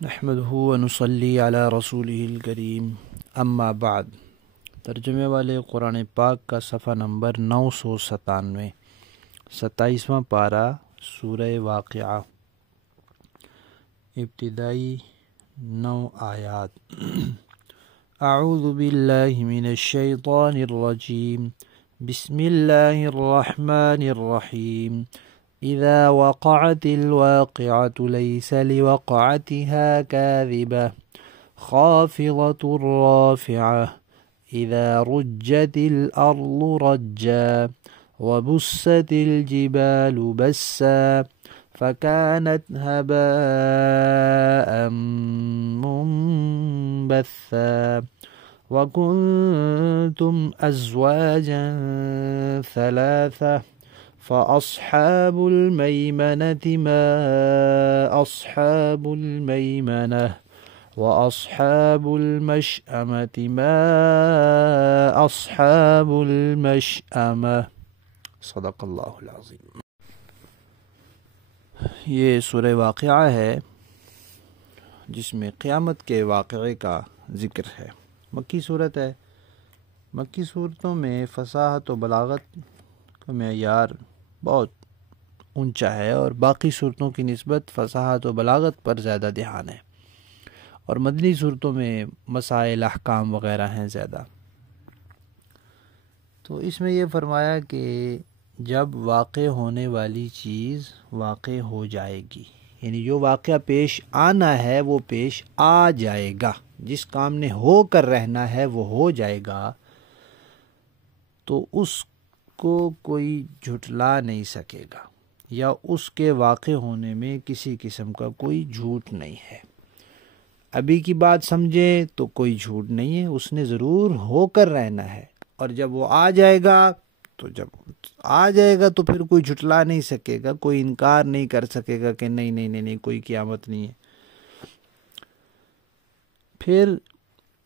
نحمدہ و نصلی علی رسولہ الکریم اما بعد۔ ترجمے والے قرآن پاک کا صفحہ نمبر 997، 27واں پارہ سورہ واقعہ، ابتدائی 9 آیات۔ اعوذ باللہ من الشیطان الرجیم، بسم اللہ الرحمن الرحیم۔ إذا وقعت الواقعة ليس لوقعتها كاذبة خافضة رافعة إذا رجت الأرض رجا وبست الجبال بسا فكانت هباء منبثا وكنتم أزواجا ثلاثة فأصحاب الميمنة ما أصحاب الميمنة وأصحاب المشأمة ما أصحاب المشأمة۔ صدق اللہ العظیم۔ یہ سورہ واقعہ ہے جس میں قیامت کے واقعے کا ذکر ہے۔ مکی صورت ہے۔ مکی صورتوں میں فصاحت و بلاغت کا معیار بہت اونچا ہے اور باقی صورتوں کی نسبت فصاحت و بلاغت پر زیادہ دھیان ہے، اور مدنی صورتوں میں مسائل احکام وغیرہ ہیں زیادہ۔ تو اس میں یہ فرمایا کہ جب واقع ہونے والی چیز واقع ہو جائے گی، یعنی جو واقعہ پیش آنا ہے وہ پیش آ جائے گا، جس کام نے ہو کر رہنا ہے وہ ہو جائے گا، تو اس کو کوئی جھٹلا نہیں سکے گا، یا اس کے واقع ہونے میں کسی قسم کا کوئی جھوٹ نہیں ہے۔ ابھی کی بات سمجھیں تو کوئی جھوٹ نہیں ہے، اس نے ضرور ہو کر رہنا ہے، اور جب وہ آ جائے گا تو پھر کوئی جھٹلا نہیں سکے گا، کوئی انکار نہیں کر سکے گا کہ نہیں کوئی قیامت نہیں ہے۔ پھر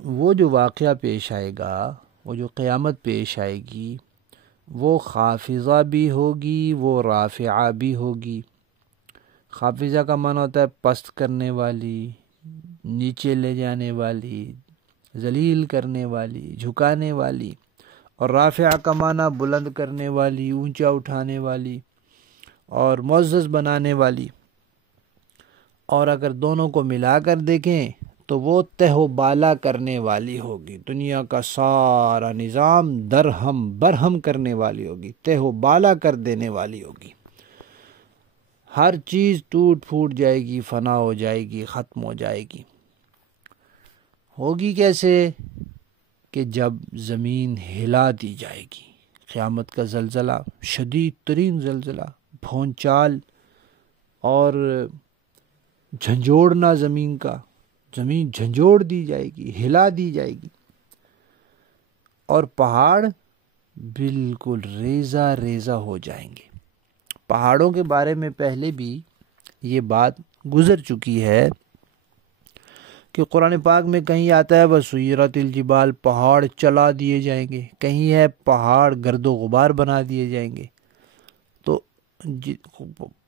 وہ جو واقعہ پیش آئے گا، وہ جو قیامت پیش آئے گی، وہ خافضہ بھی ہوگی، وہ رافعہ بھی ہوگی۔ خافضہ کا معنی ہوتا ہے پست کرنے والی، نیچے لے جانے والی، ذلیل کرنے والی، جھکانے والی، اور رافعہ کا معنی بلند کرنے والی، اونچا اٹھانے والی اور معزز بنانے والی۔ اور اگر دونوں کو ملا کر دیکھیں تو وہ تہ و بالا کرنے والی ہوگی، دنیا کا سارا نظام درہم برہم کرنے والی ہوگی، تہ و بالا کر دینے والی ہوگی۔ ہر چیز ٹوٹ پھوٹ جائے گی، فنا ہو جائے گی، ختم ہو جائے گی۔ ہوگی کیسے؟ کہ جب زمین ہلا دی جائے گی۔ قیامت کا زلزلہ، شدید ترین زلزلہ، بھونچال اور جھنجھوڑنا زمین کا، زمین جھنجھوڑ دی جائے گی، ہلا دی جائے گی، اور پہاڑ بالکل ریزہ ریزہ ہو جائیں گے۔ پہاڑوں کے بارے میں پہلے بھی یہ بات گزر چکی ہے کہ قرآن پاک میں کہیں آتا ہے وَسُيِّرَتِ الْجِبَالُ، پہاڑ چلا دیے جائیں گے، کہیں ہے پہاڑ گرد و غبار بنا دیے جائیں گے۔ تو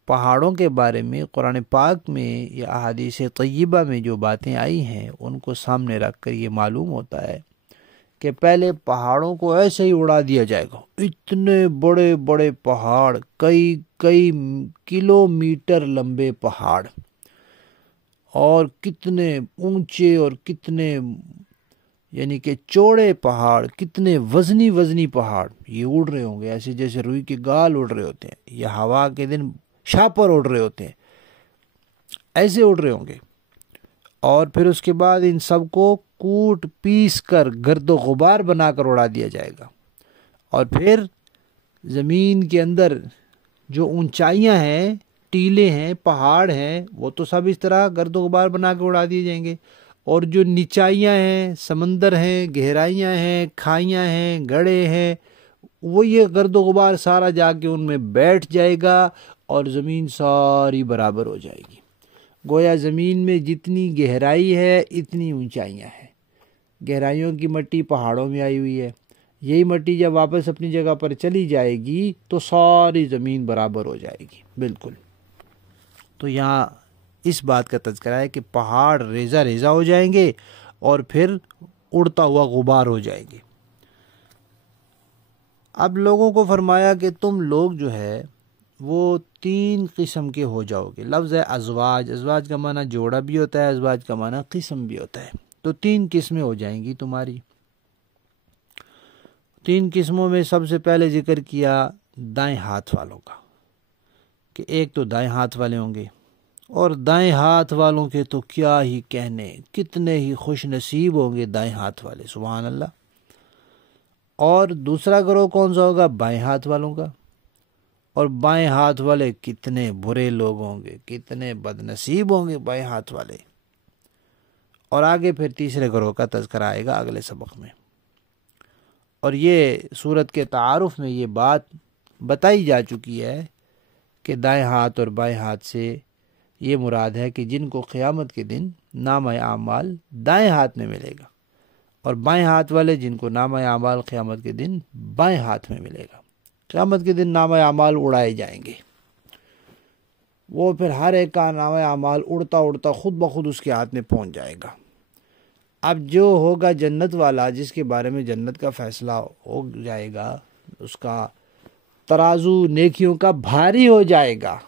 پہاڑوں کے بارے میں قرآن پاک میں یا احادیث طیبہ میں جو باتیں آئی ہیں ان کو سامنے رکھ کر یہ معلوم ہوتا ہے کہ پہلے پہاڑوں کو ایسے ہی اڑا دیا جائے گا۔ اتنے بڑے بڑے پہاڑ، کئی کلومیٹر لمبے پہاڑ، اور کتنے اونچے اور کتنے یعنی کہ چوڑے پہاڑ، کتنے وزنی پہاڑ، یہ اڑ رہے ہوں گے ایسے جیسے روئی کے گال اڑ رہے ہوتے ہیں، یا ہوا کے دن شاپر اڑ رہے ہوتے ہیں، ایسے اڑ رہے ہوں گے۔ اور پھر اس کے بعد ان سب کو کوٹ پیس کر گرد و غبار بنا کر اڑا دیا جائے گا، اور پھر زمین کے اندر جو اونچائیاں ہیں، ٹیلے ہیں، پہاڑ ہیں، وہ تو سب اس طرح گرد و غبار بنا کے اڑا دیے جائیں گے، اور جو نچائیاں ہیں، سمندر ہیں، گہرائیاں ہیں، کھائیاں ہیں، گڑھے ہیں، وہ یہ گرد و غبار سارا جا کے ان میں بیٹھ جائے گا اور زمین ساری برابر ہو جائے گی۔ گویا زمین میں جتنی گہرائی ہے اتنی اونچائیاں ہیں۔ گہرائیوں کی مٹی پہاڑوں میں آئی ہوئی ہے، یہی مٹی جب واپس اپنی جگہ پر چلی جائے گی تو ساری زمین برابر ہو جائے گی بالکل۔ تو یہاں اس بات کا تذکرہ ہے کہ پہاڑ ریزہ ریزہ ہو جائیں گے اور پھر اڑتا ہوا غبار ہو جائیں گے۔ اب لوگوں کو فرمایا کہ تم لوگ جو ہے وہ 3 قسم کے ہو جاؤ گے۔ لفظ ہے ازواج، ازواج کا معنی جوڑا بھی ہوتا ہے، ازواج کا معنی قسم بھی ہوتا ہے۔ تو 3 قسمیں ہو جائیں گی تمہاری۔ 3 قسموں میں سب سے پہلے ذکر کیا دائیں ہاتھ والوں کا، کہ ایک تو دائیں ہاتھ والے ہوں گے، اور دائیں ہاتھ والوں کے تو کیا ہی کہنے، کتنے ہی خوش نصیب ہوں گے دائیں ہاتھ والے، سبحان اللہ۔ اور دوسرا گروہ کون سا ہوگا؟ بائیں ہاتھ والوں کا۔ اور بائیں ہاتھ والے کتنے برے لوگ ہوں گے، کتنے بد نصیب ہوں گے بائیں ہاتھ والے۔ اور آگے پھر تیسرے گروہ کا تذکرہ آئے گا اگلے سبق میں۔ اور یہ سورت کے تعارف میں یہ بات بتائی جا چکی ہے کہ دائیں ہاتھ اور بائیں ہاتھ سے یہ مراد ہے کہ جن کو قیامت کے دن نامہ اعمال دائیں ہاتھ میں ملے گا، اور بائیں ہاتھ والے جن کو نامہ اعمال قیامت کے دن بائیں ہاتھ میں ملے گا۔ قیامت کے دن نامہ اعمال اڑائے جائیں گے، وہ پھر ہر ایک کا نامہ اعمال اڑتا اڑتا خود بخود اس کے ہاتھ میں پہنچ جائے گا۔ اب جو ہوگا جنت والا، جس کے بارے میں جنت کا فیصلہ ہو جائے گا، اس کا ترازو نیکیوں کا بھاری ہو جائے گا،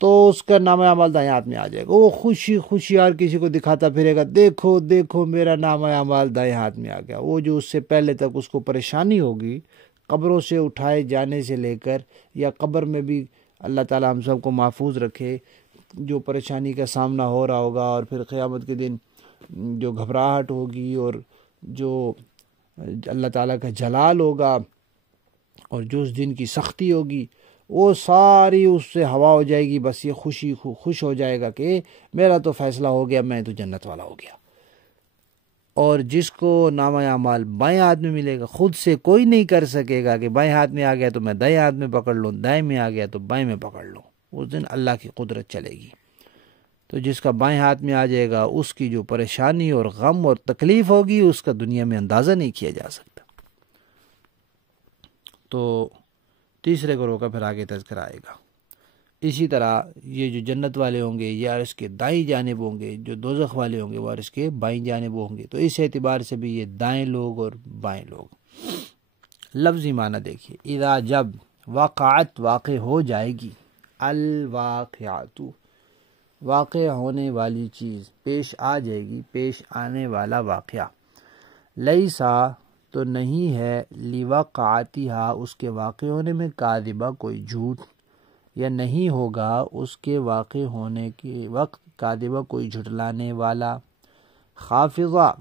تو اس کا نامہ اعمال دائیں ہاتھ میں آ جائے گا۔ وہ خوشی خوشی اور کسی کو دکھاتا پھرے گا، دیکھو دیکھو میرا نامہ اعمال دائیں ہاتھ میں آ گیا۔ وہ جو اس سے پہلے تک اس کو پریشانی ہوگی، قبروں سے اٹھائے جانے سے لے کر، یا قبر میں بھی اللہ تعالیٰ ہم سب کو محفوظ رکھے، جو پریشانی کا سامنا ہو رہا ہوگا، اور پھر قیامت کے دن جو گھبراہٹ ہوگی، اور جو اللہ تعالیٰ کا جلال ہوگا، اور جو اس دن کی سختی ہوگی، وہ ساری اس سے ہوا ہو جائے گی۔ بس یہ خوش ہو جائے گا کہ میرا تو فیصلہ ہو گیا، میں تو جنت والا ہو گیا۔ اور جس کو نامہ اعمال بائیں ہاتھ میں ملے گا، خود سے کوئی نہیں کر سکے گا کہ بائیں ہاتھ میں آ گیا تو میں دائیں ہاتھ میں پکڑ لوں، دائیں میں آ گیا تو بائیں میں پکڑ لوں۔ اس دن اللہ کی قدرت چلے گی۔ تو جس کا بائیں ہاتھ میں آ جائے گا، اس کی جو پریشانی اور غم اور تکلیف ہوگی، اس کا دنیا میں اندازہ نہیں کیا جا سکتا۔ تو تیسرے گروہ کا پھر آگے تذکرہ آئے گا۔ اسی طرح یہ جو جنت والے ہوں گے یہ عرش کے دائیں جانب ہوں گے، جو دوزخ والے ہوں گے وہ عرش کے بائیں جانب ہوں گے۔ تو اس اعتبار سے بھی یہ دائیں لوگ اور بائیں لوگ۔ لفظی معنی دیکھیے، اذا جب وقعت واقع ہو جائے گی، الواقعات واقع ہونے والی چیز، پیش آ جائے گی، پیش آنے والا واقعہ، لیسا تو نہیں ہے، لوقعتھا اس کے واقع ہونے میں، کاذبہ کوئی جھوٹ، یا نہیں ہوگا اس کے واقع ہونے کے وقت کاذبہ کوئی جھٹلانے والا، خافضہ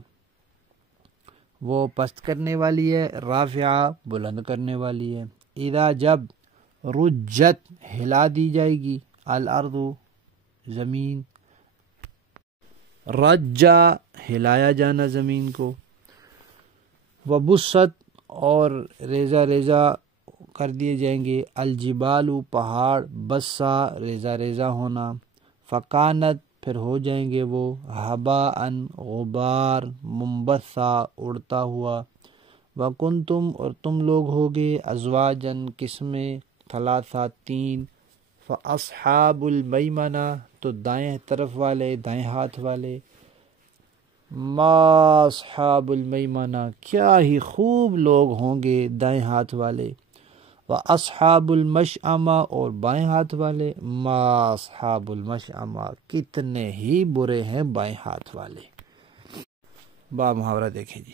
وہ پست کرنے والی ہے، رافعہ بلند کرنے والی ہے۔ اذا جب رجت ہلا دی جائے گی، الارض زمین، رجا ہلایا جانا زمین کو، وبست اور ریزہ ریزہ کر دیے جائیں گے، الجبال پہاڑ، بسا ریزہ ریزہ ہونا، فکانت پھر ہو جائیں گے وہ، ہباء غبار، منبثا اڑتا ہوا، وکنتم اور تم لوگ ہوگے، ازواجن قسمیں، ثلاثہ 3، فاصحاب المیمنہ تو دائیں طرف والے، دائیں ہاتھ والے، ما اصحاب المیمنہ کیا ہی خوب لوگ ہوں گے دائیں ہاتھ والے، واصحاب المشأمہ اور بائیں ہاتھ والے، ما اصحاب المشأمہ کتنے ہی برے ہیں بائیں ہاتھ والے۔ با محاورہ دیکھیں جی،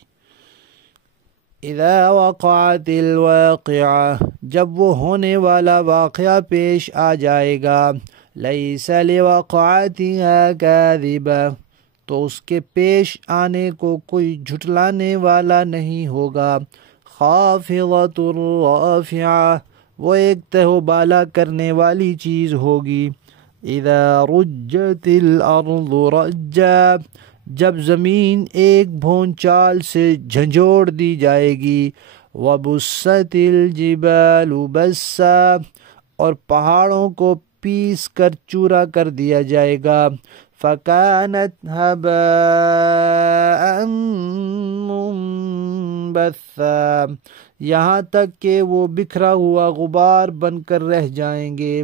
اذا وقعت الواقعہ جب وہ ہونے والا واقعہ پیش آ جائے گا، لیس لوقعتها کاذبہ تو اس کے پیش آنے کو کوئی جھٹلانے والا نہیں ہوگا، خافضۃ رافعہ وہ ایک تہ و بالا کرنے والی چیز ہوگی، اذا رجت الارض رجا جب زمین ایک بھونچال سے جھنجھوڑ دی جائے گی، وبست الجبال بسا اور پہاڑوں کو پیس کر چورا کر دیا جائے گا، فکانت ہباء منبثا یہاں تک کہ وہ بکھرا ہوا غبار بن کر رہ جائیں گے،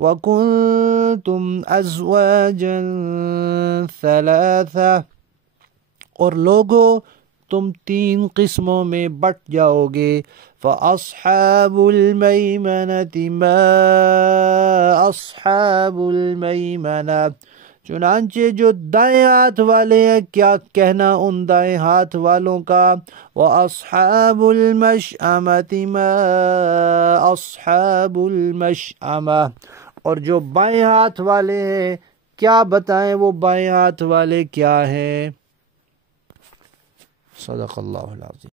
وَكُنْتُمْ أَزْوَاجًا ثَلَاثَةً، اور لوگو تم 3 قسموں میں بٹ جاؤ گے. فَأَصْحَابُ الْمَيْمَنَةِ مَا أَصْحَابُ الْمَيْمَنَةِ، چنانچہ جو دائیں ہاتھ والے ہیں کیا کہنا ان دائیں ہاتھ والوں کا. وَأَصْحَابُ الْمَشْأَمَةِ مَا أَصْحَابُ الْمَشْأَمَةِ، اور جو بائیں ہاتھ والے ہیں کیا بتائیں وہ بائیں ہاتھ والے کیا ہیں. صدق اللہ العظیم.